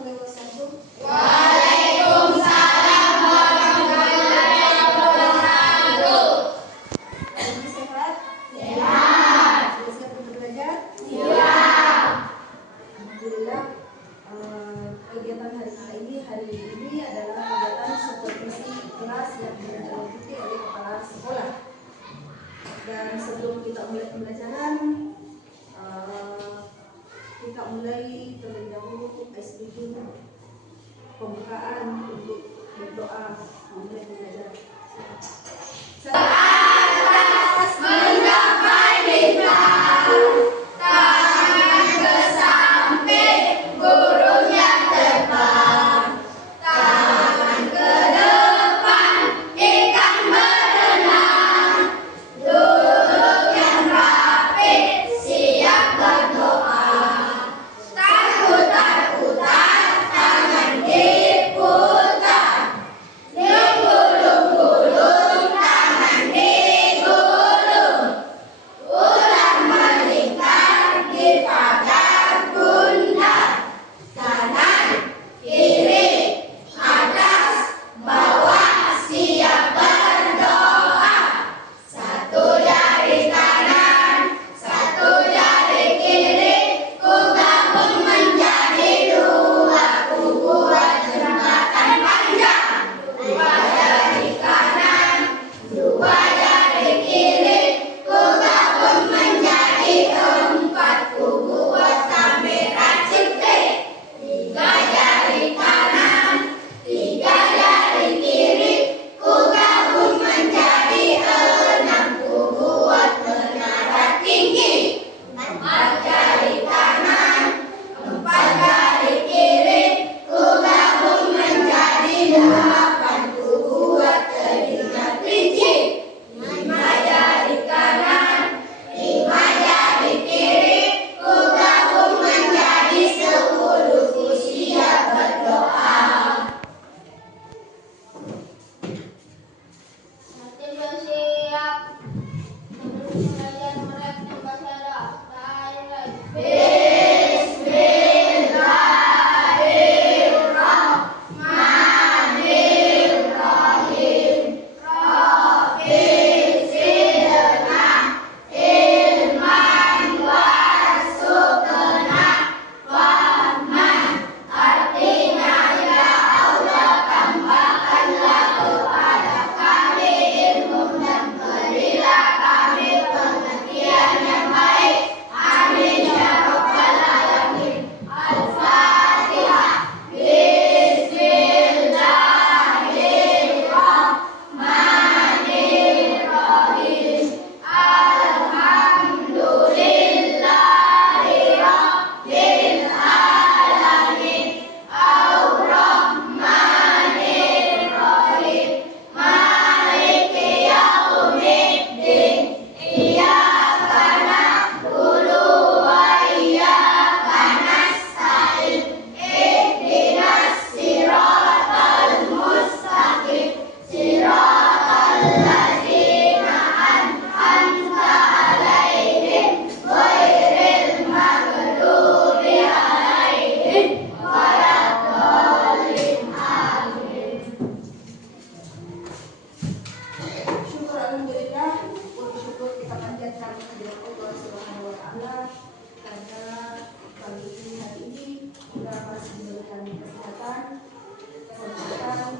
warahmatullahi wabarakatuh. Waalaikumsalam warahmatullahi wabarakatuh. Hari sehat? Sehat. Sudah siap untuk belajar? Siap. Alhamdulillah. Kegiatan hari ini adalah kegiatan supervisi kelas yang ditindaklanjuti oleh kepala sekolah. Dan sebelum kita mulai pembelajaran, kita mulai terlebih dahulu SPG pembukaan untuk berdoa memulai pembelajaran. Atas mencapai bintang, tangan ke samping, gurunya terbang, tangan ke depan, ikan berenang, duduk yang rapi, siap berdoa. Takut-takutan, tangan diputar, gulung-gulung, tangan digulung, ular melingkar di pagar bundar, kanan, kiri, atas, bawah, siap berdoa. Satu jari kanan, satu jari kiri, ku gabung menjadi dua, ku buat jembatan panjang. Dua jari kanan, dua jari kiri, ku gabung menjadi empat, ku buat kamera cipte. Tiga jari kanan, tiga jari kiri, ku gabung menjadi enam, ku buat menara tinggi. Empat jari kanan, empat jari kiri, ku gabung menjadi delapan, ku buat telinga kelinci. Lima jari kanan, lima jari kiri, ku gabung menjadi 10, ku siap berdoa. Nanti bersiap sebelum belajar merek membaca doa. Bismillahirrahmanirrahim. Rabbi zidna ilman warzuqna fahman. Artinya, ya Allah, tambahkanlah kepada kami ilmu dan berilah kami pengertian yang baik. Amin ya rabbal alamin. Al-Fatihah. Bismillahirrahmanirrahim. Alhamdulillahi rabbil alamin. Ar-Rahmanirrahim. Maliki yaumiddin. Iyyaka na'budu wa iyyaka nasta'in. Ihdinas siratal mustaqim. Siratal ladzina an'amta 'alaihim ghairil maghdubi 'alaihim waladdallin. Amin. Syukur alhamdulillah, puji syukur kita panjatkan kehadirat Allah Subhanahu wa taala karena hari ini kita masih diberikan kesehatan dalam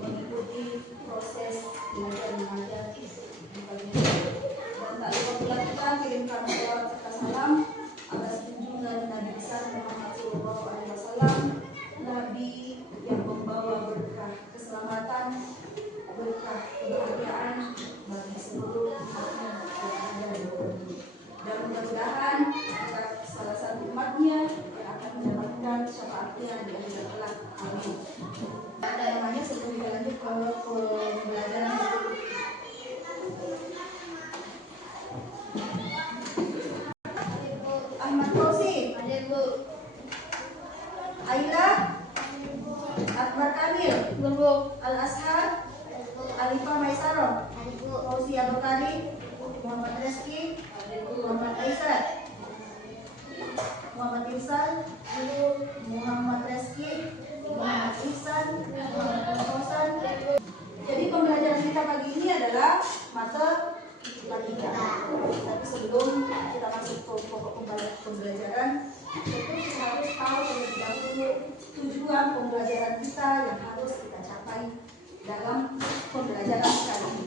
mengikuti proses belajar mengajar di kali ini. Dan tak lupa pula kita kirimkan salawat serta salam atas junjungan Nabi besar Muhammad SAW, Nabi yang membawa berkah keselamatan, berkah kebahagiaan bagi seluruh umatnya yang ada di bumi. Dan mudah-mudahan kita salah satu umatnya yang akan mendapatkan syafaatnya di akhirat kelak. Amin. Ada namanya sebelum kita lanjut ke pembelajaran berikut. Ahmad Fauzi, Aila, Akbar Kamil, Al-Ashar, Alifah Maisaroh, Fauzi Abokari, Muhammad Reski, Muhammad Aizat, Muhammad Irsal, Faisal, Guru Muhammad Reski, Muhammad Ihsan, Muhammad Hasan. Jadi pembelajaran kita pagi ini adalah matematika. Tapi sebelum kita masuk ke pokok pembelajaran, tentu kita harus tahu terlebih dahulu tujuan pembelajaran kita yang harus kita capai dalam pembelajaran kali ini.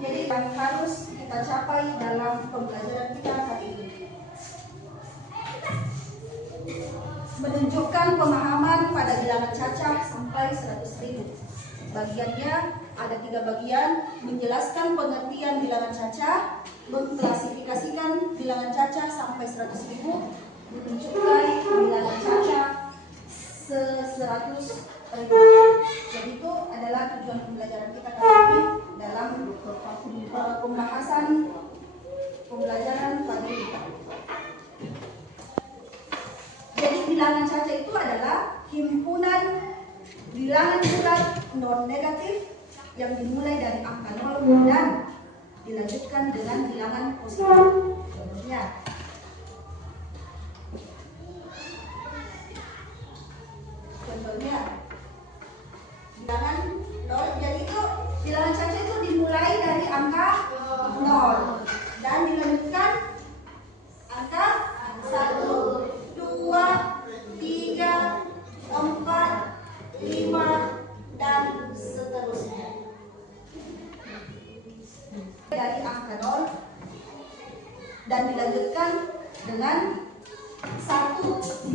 Jadi yang harus kita capai dalam pembelajaran kita kali ini menunjukkan pemahaman pada bilangan cacah sampai 100.000. Bagiannya ada 3 bagian: menjelaskan pengertian bilangan cacah, mengklasifikasikan bilangan cacah sampai 100.000, menunjukkan bilangan cacah 100.000. Jadi itu adalah tujuan pembelajaran kita kali ini dalam pembahasan pembelajaran pagi ini. Jadi bilangan cacah itu adalah himpunan bilangan bulat non negatif yang dimulai dari angka 0 dan dilanjutkan dengan bilangan positif. Contohnya bilangan 0, jadi itu bilangan cacah itu dimulai dari angka 0 dan dilanjutkan angka 1, 2, 3, 4, 5 dan seterusnya. Dari angka 0 dan dilanjutkan dengan 1,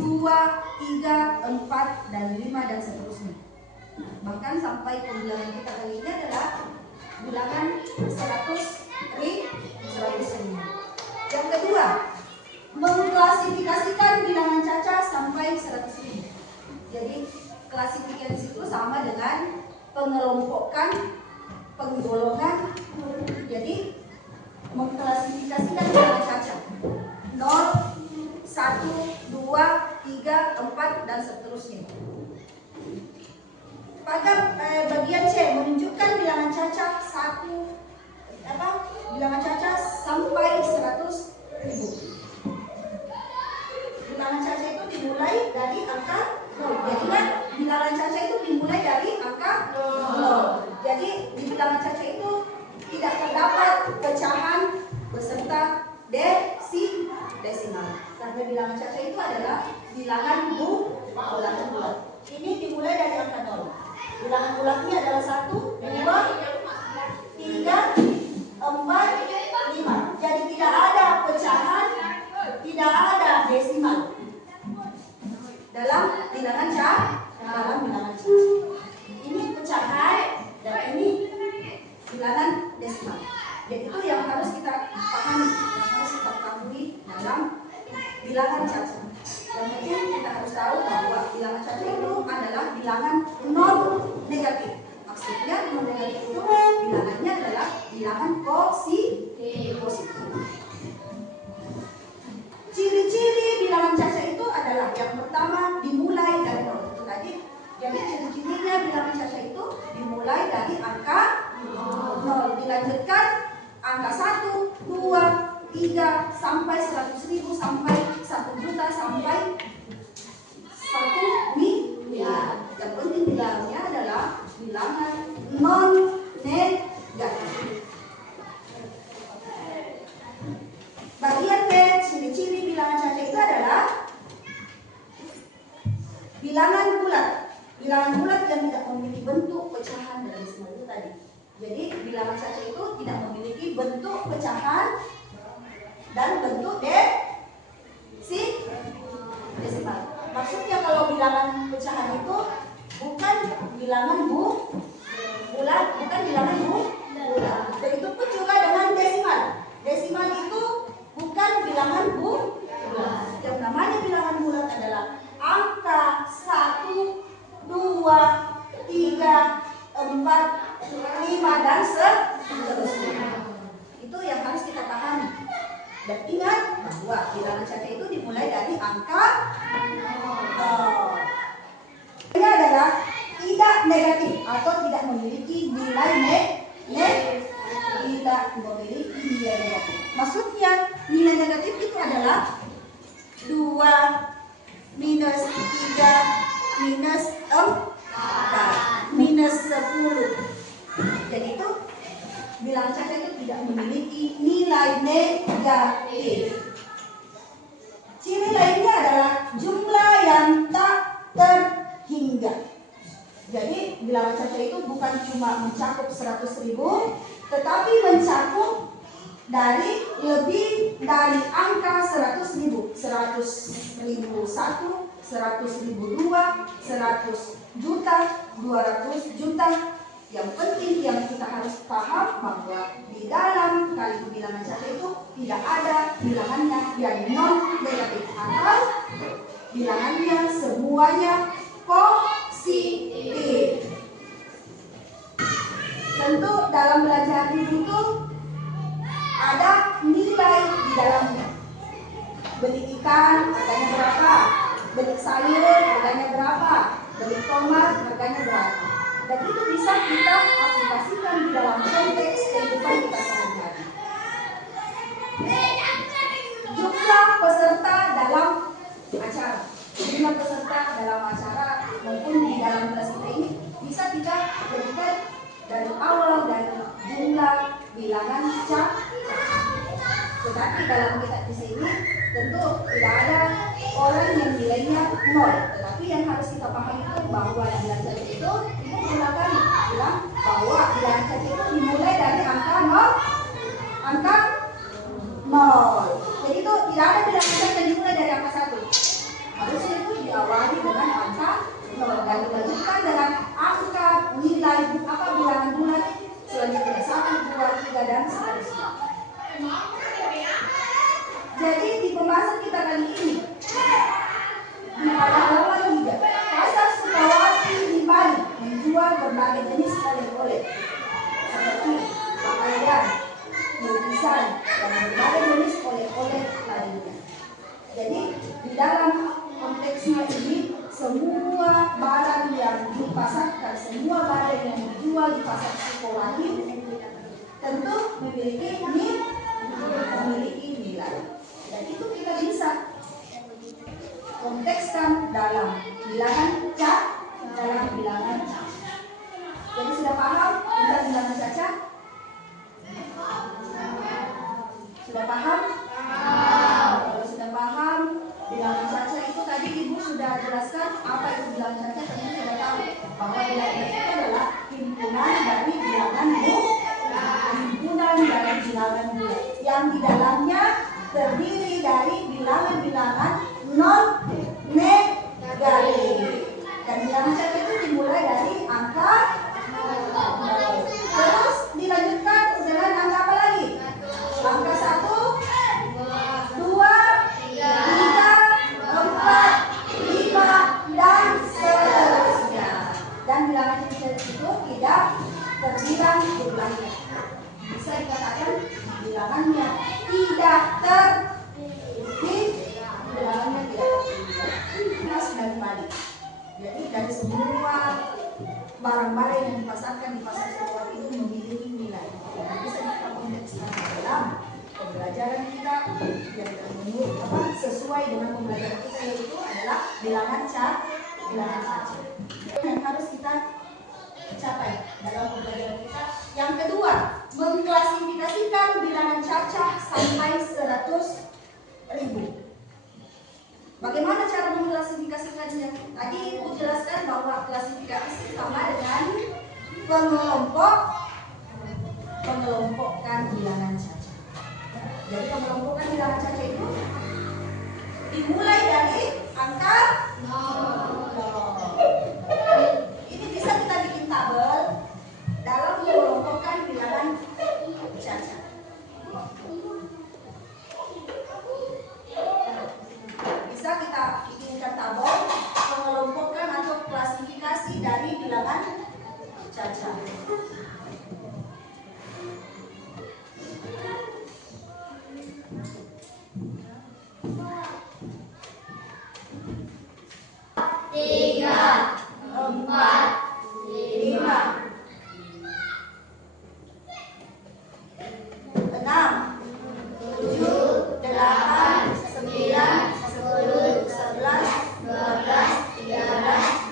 2, 3, 4 dan 5 dan seterusnya. Bahkan sampai pembilangan kita kali ini adalah bilangan 100.000. Yang kedua, mengklasifikasikan bilangan cacah sampai 100.000. Jadi klasifikasi itu sama dengan pengelompokan, penggolongan. Jadi mengklasifikasikan bilangan cacah 0, 1, 2, 3, 4 dan seterusnya. Pada bagian C, menunjukkan bilangan cacah bilangan cacah sampai 100.000. Bilangan cacah itu dimulai dari angka 0. Jadi kan bilangan cacah itu dimulai dari angka 0. Jadi di bilangan cacah itu tidak terdapat pecahan beserta desimal. Karena bilangan cacah itu adalah bilangan bulat. Ini dimulai dari angka 0. Bilangan bulatnya adalah 1, 2, 3, 4, 5. Jadi tidak ada pecahan, tidak ada desimal dalam bilangan cacah. Ini pecahan dan ini bilangan desimal. Jadi itu yang harus kita pahami, yang harus kita ketahui dalam bilangan cacah. Yang penting kita harus tahu bahwa bilangan cacah itu adalah bilangan non negatif. Maksudnya non negatif itu bilangannya adalah bilangan positif. Ciri-ciri bilangan cacah itu adalah yang pertama dimulai dari 0 itu tadi. Jadi ciri-cirinya bilangan cacah itu dimulai dari angka 0, dilanjutkan angka 1, 2, 3 sampai 100.000 sampai 1 juta sampai 1 miliar. Yang penting bilangnya adalah bilangan non negatif. Bagian B, ciri-ciri bilangan cacah itu adalah bilangan bulat. Bilangan bulat dan tidak memiliki bentuk pecahan dalam desimal itu tadi. Jadi bilangan caca itu tidak memiliki bentuk pecahan dan bentuk desimal. Maksudnya kalau bilangan pecahan itu bukan bilangan bulat, bukan bilangan bulat. Begitu pun juga dengan desimal. Desimal itu bukan bilangan bulat. Yang namanya bilangan bulat adalah angka 1, 2, 3, 4, 5 dan seterusnya. Itu yang harus kita pahami. Dan ingat bahwa bilangan caca itu dimulai dari angka 0. Ini adalah tidak negatif atau tidak memiliki nilai tidak memiliki nilai negatif. Maksudnya nilai negatif itu adalah 2, minus 3, minus 4, minus 10. Jadi itu bilangan caca itu tidak memiliki nilai negatif. Ciri lainnya adalah jumlah yang tak terhingga. Jadi bilangan caca itu bukan cuma mencakup 100.000, tetapi mencakup dari lebih dari angka 100.000, 100.000 1, 100.000 2, 100 juta, 200 juta. Yang penting yang kita harus paham bahwa di dalam kalimat bilangan caca itu tidak ada bilangannya yang non negatif atau bilangannya semuanya positif. Tentu dalam belajar itu ada nilai di dalamnya. Beli ikan harganya berapa? Beli sayur harganya berapa? Beli tomat harganya berapa? Dan itu bisa kita aplikasikan di dalam konteks kehidupan kita sehari-hari. Jumlah peserta dalam acara, jumlah peserta dalam acara maupun di dalam kelas kita ini bisa kita jadikan dari awal dari jumlah bilangan caca. Tetapi dalam kita di sini tentu tidak ada orang yang nilainya 0. Tetapi yang harus kita pahami itu bahwa bilangan caca itu menggunakan bilang bahwa bilangan caca itu dimulai dari angka 0. Angka 0. Jadi itu tidak ada bilangan caca yang dimulai dari angka 1. Harusnya itu diawali dengan angka 0 dan dilanjutkan dengan angka nilai apa bilangan bulat selanjutnya 1, 2, 3 dan seterusnya. Jadi di pembahasan kita kali ini di pada halaman 3, Pasar Sukawati di Bali menjual berbagai jenis oleh-oleh seperti pakaian, lukisan, dan berbagai jenis oleh-oleh lainnya. Jadi di dalam konteksnya ini semua barang yang dipasarkan, semua barang yang dijual di pasar Sukawati tentu memiliki nilai. Dan itu kita bisa kontekskan dalam bilangan caca. Jadi sudah paham tentang bilangan caca? Sudah paham? Kalau sudah paham bilangan caca itu tadi Ibu sudah jelaskan apa itu bilangan caca, tentu sudah tahu bahwa bilangan caca itu adalah himpunan dari bilangan bulat yang di dalamnya terdiri dari bilangan-bilangan non negatif. Dan bilangan caca itu dimulai dari angka 0. Terus dilanjutkan dengan angka apa lagi? Angka 1, 2, 3, 4, 5 dan seterusnya. Dan bilangan caca itu tidak terbilang jumlahnya. Bisa dikatakan bilangannya tidak bilangannya tidak kita sudah kembali. Jadi dari semua barang-barang yang dipasarkan di pasar Sukawati itu memiliki nilai. Dan bisa kita kontekskan dalam pembelajaran kita yang menurut sesuai dengan pembelajaran kita, yaitu adalah bilangan caca. Yang harus kita capai dalam pembelajaran kita. Yang kedua, mengklasifikasikan bilangan caca sampai 100.000. Bagaimana cara mengklasifikasikannya? Tadi Ibu jelaskan bahwa klasifikasi pengelompokkan bilangan caca. Jadi pengelompokan bilangan caca itu dimulai dari angka 0. Ini bisa kita bikin tabel dalam mengelompokkan bilangan caca. Bisa kita bikinkan tabel mengelompokkan atau klasifikasi dari bilangan caca. Tiga, empat, lima, 6, 7, 8, 9, 10, 11, 12, 13,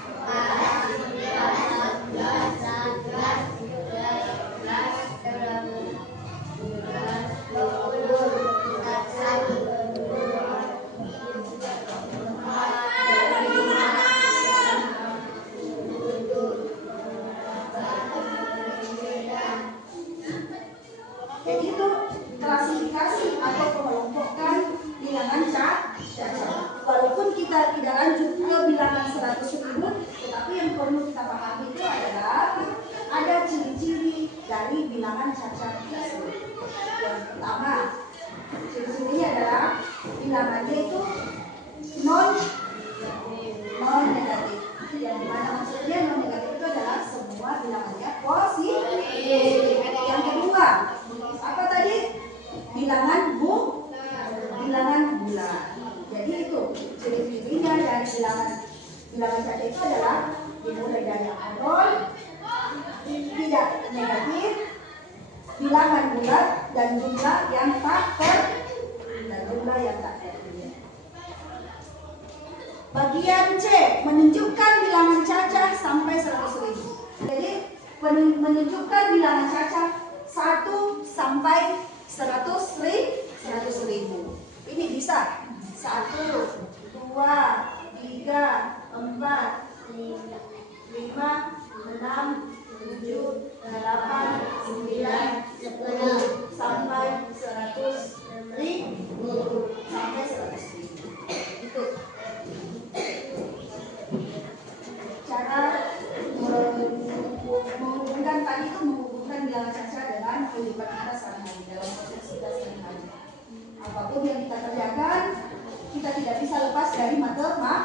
100.000, tetapi yang perlu kita pahami itu adalah ada ciri-ciri dari bilangan caca tersebut. Yang pertama, ciri-cirinya adalah bilangannya itu non negatif. Yang dimana maksudnya non negatif itu adalah semua bilangannya positif. Yang kedua, apa tadi? Bilangan bulat. Jadi itu ciri-cirinya dari bilangan caca itu adalah dimulai dari nol, tidak negatif, bilangan bulat, dan jumlah yang tak tertulis. Bagian C menunjukkan bilangan caca sampai 100.000. Jadi menunjukkan bilangan caca 1 sampai 100.000. Ini bisa 1, 2, 3, 4, 5, 6, 7, 8, 9, 10 sampai 100.000 Itu cara menghubungkan tadi itu menghubungkan bilangan caca dengan kehidupan kita sehari-hari dalam proses kita sehari-hari. Apapun yang kita kerjakan, kita tidak bisa lepas dari matematika.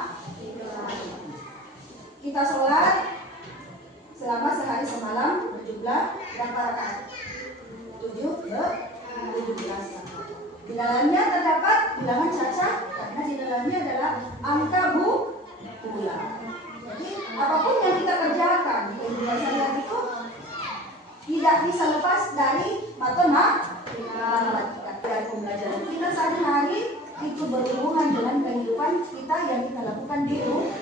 Kita sholat selama sehari semalam berjumlah berapa rakaat? 7 ke 17. Di dalamnya terdapat bilangan caca karena di dalamnya adalah angka bulat. Jadi apapun yang kita kerjakan di kehidupan sehari-hari itu tidak bisa lepas dari matematika. Dan pembelajaran kita sehari-hari itu berhubungan dengan kehidupan kita yang kita lakukan di rumah.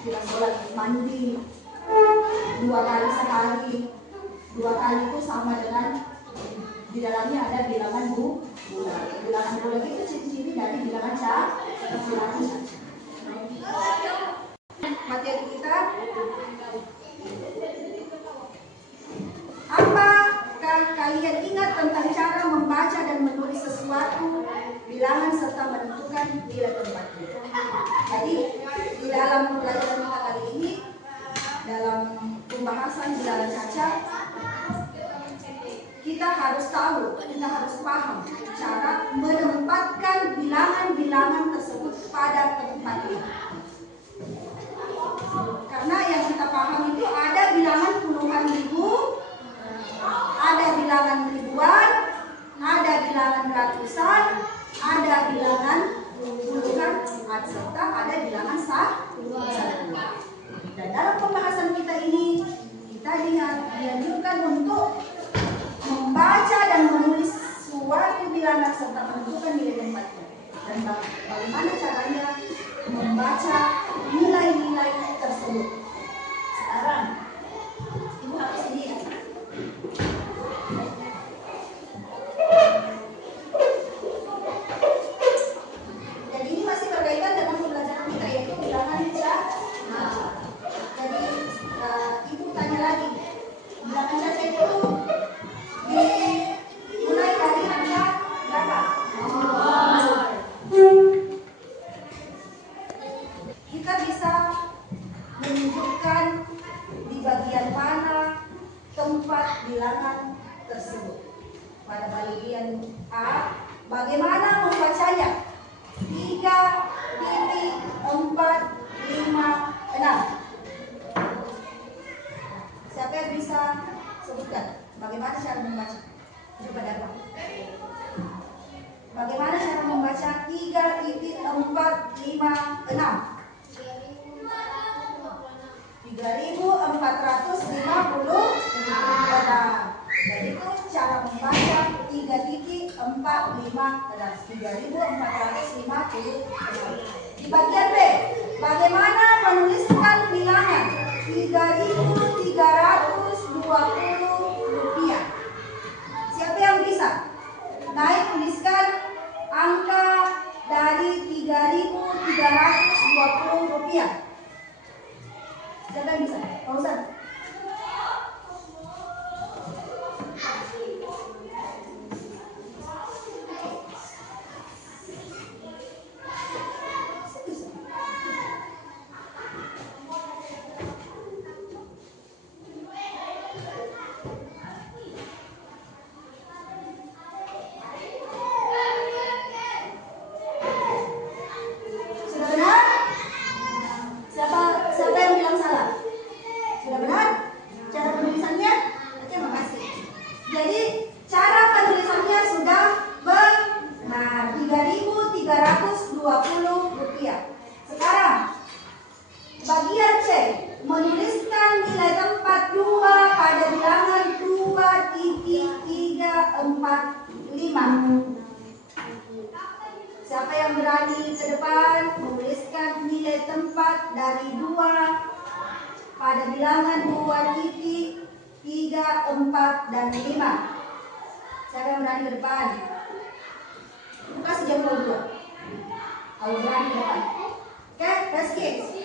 Kita sholat mandi 2 kali sehari. 2 kali itu sama dengan di dalamnya ada bilangan bulat. Bilangan bulat itu ciri-ciri dari bilangan caca. Materi kita, apakah kalian ingat tentang cara membaca dan menulis sesuatu bilangan serta menentukan nilai tempatnya? Jadi di dalam pelajaran kita kali ini, dalam pembahasan bilangan caca, kita harus tahu, kita harus paham cara menempatkan bilangan-bilangan tersebut pada tempatnya. Karena yang kita paham itu ada bilangan puluhan ribu, ada bilangan ribuan, ada bilangan ratusan, ada bilangan puluhan, serta ada bilangan satu. Dan dalam pembahasan kita ini, kita dianjurkan untuk membaca dan menulis suatu bilangan serta menentukan nilai tempatnya. Dan bagaimana caranya membaca nilai-nilai tersebut. Sekarang ibu harus lihat. Dan ini masih berkaitan dengan pembelajaran kita, yaitu bilangan caca. Jadi ibu bilangan tersebut. Pada bagian A, bagaimana membacanya? 3,456. Siapa yang bisa sebutkan bagaimana cara membaca? Coba dapat. Bagaimana cara membaca 3,456? 3.456. Jadi itu cara membaca 3.456. Di bagian B, bagaimana menuliskan bilangan 3.320 rupiah? Siapa yang bisa? Naik tuliskan angka dari 3.320 rupiah. Siapa yang bisa? Pausan. Bagian C, menuliskan nilai tempat 2 pada bilangan 2.345. Siapa yang berani ke depan menuliskan nilai tempat dari 2 pada bilangan 2.3, 4, dan 5? Siapa yang berani ke depan? Kasih jam 2. Kalau berani ke depan. Oke, Rizky.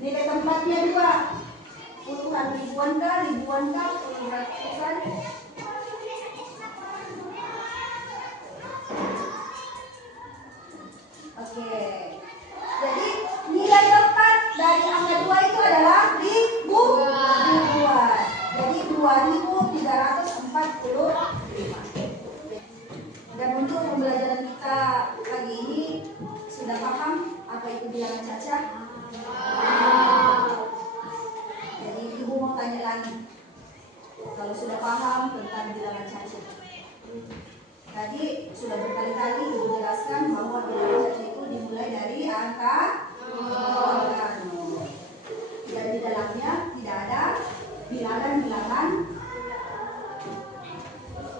Nilai tempatnya 2. Puluhan ribuan kah, ratusan? Oke. Jadi nilai tempat dari angka 2 itu adalah ribuan. Jadi 2.345. Dan untuk pembelajaran kita pagi ini sudah paham apa itu bilangan cacah? Jadi ibu mau tanya lagi. Kalau sudah paham tentang bilangan cacah, tadi sudah berkali-kali ibu jelaskan bahwa bilangan cacah itu dimulai dari angka 0. Dan di dalamnya tidak ada bilangan-bilangan.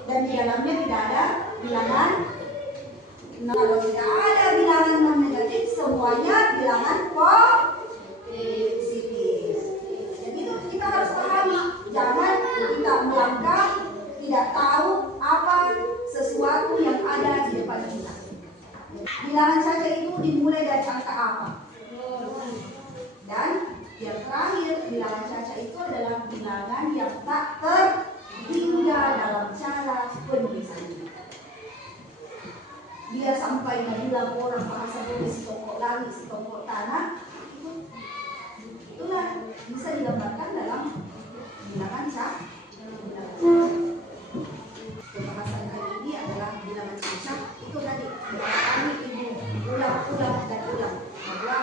Dan di dalamnya tidak ada bilangan. Kalau tidak ada bilangan non negatif, semuanya bilangan positif. Jadi itu kita harus pahami. Jangan kita melangkah tidak tahu apa sesuatu yang ada di depan kita. Bilangan saja itu dimulai dari angka apa? Dan yang terakhir, bilangan caca itu adalah bilangan yang tak terhingga dalam cara penulisan. Dia sampai bilang orang bahasa boleh setongkok langit, setongkok tanah, itulah bisa digambarkan dalam bilangan caca. Pembahasan kali ini adalah bilangan caca. Itu tadi kami ibu ulang dan ulang bahwa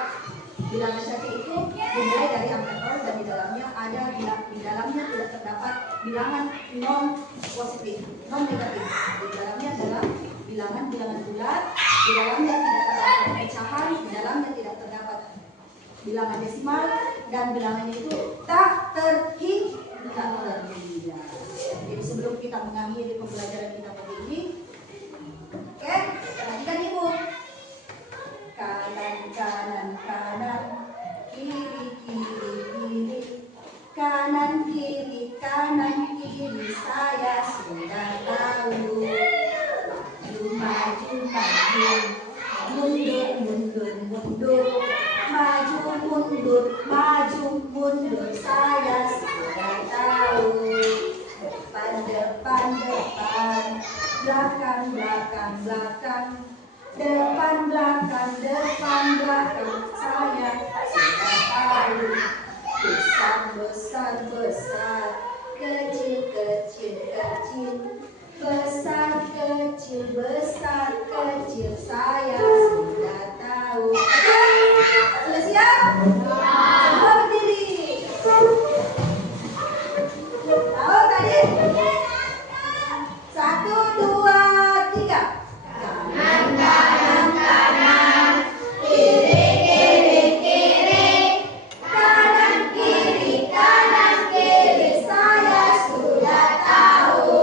bilangan caca itu dimulai dari angka 0 dan di dalamnya ada di dalamnya tidak terdapat bilangan non positif, non negatif. Di dalamnya adalah bilangan-bilangan bulat, di dalamnya tidak terdapat pecahan, di dalamnya tidak terdapat bilangan desimal, dan bilangannya itu tak terhingga. Jadi sebelum kita mengakhiri pembelajaran kita pagi ini, oke, perhatikan ibu. Kanan, kanan, kanan, kiri, kiri, kiri, kanan, kiri, saya sudah tahu. Maju, maju, mundur, mundur, mundur, maju, mundur, maju, mundur, saya sudah tahu. Depan, depan, depan, belakang, belakang, belakang, depan, belakang, depan, belakang, saya sudah tahu. Besar, besar. Sudah siap? Semua berdiri. Tahu tadi? 1, 2, 3. Kanan, kanan, kanan. Kiri, kiri, kiri. Kanan, kiri, saya sudah tahu.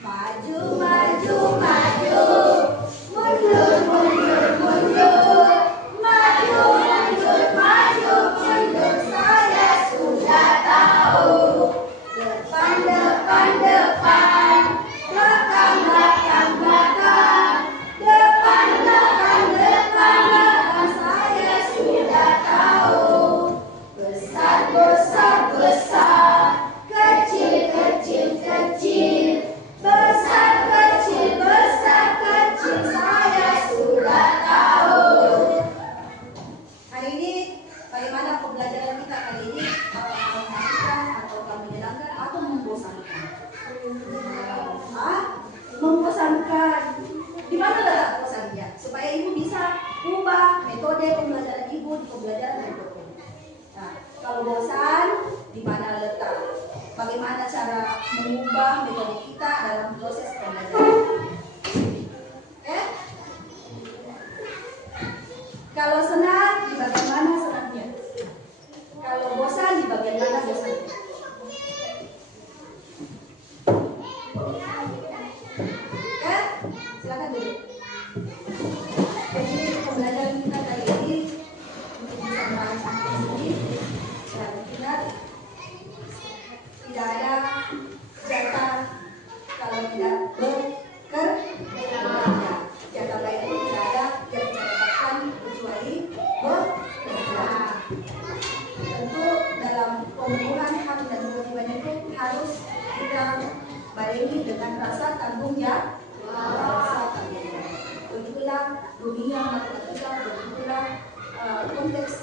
Maju, maju, maju. Mundur, mundur, mundur. Maju, mundur, maju, mundur, saya sudah tahu. Depan, depan, depan. Belakang, belakang, belakang. Depan, belakang, depan, belakang, saya sudah tahu. Besar, besar, besar. Kecil, kecil, kecil. Besar, kecil, saya sudah tahu. Hari ini bagaimana pembelajaran kita kali ini? Apakah mengasihkan atau menyenangkan atau membosankan? Membosankan. Di mana letak bosannya? Supaya ibu bisa ubah metode pembelajaran ibu di pembelajaran berikutnya. Nah, kalau bosan, di mana letak? Bagaimana cara mengubah metode kita dalam proses pembelajaran? Ya? Kalau senang, di bagian mana senangnya? Kalau bosan, di bagian mana bosannya? Ya? Silakan dulu. Jadi pembelajaran kita kali ini untuk bisa merasakan sendiri dan ingat tidak ada jatah kalau tidak bekerja. Jatah lain itu tidak ada yang bisa dapatkan kecuali bekerja. Tentu dalam pemenuhan hak dan kewajiban itu harus kita barengi dengan rasa tanggung jawab. Begitulah dunia matematika, begitulah konteks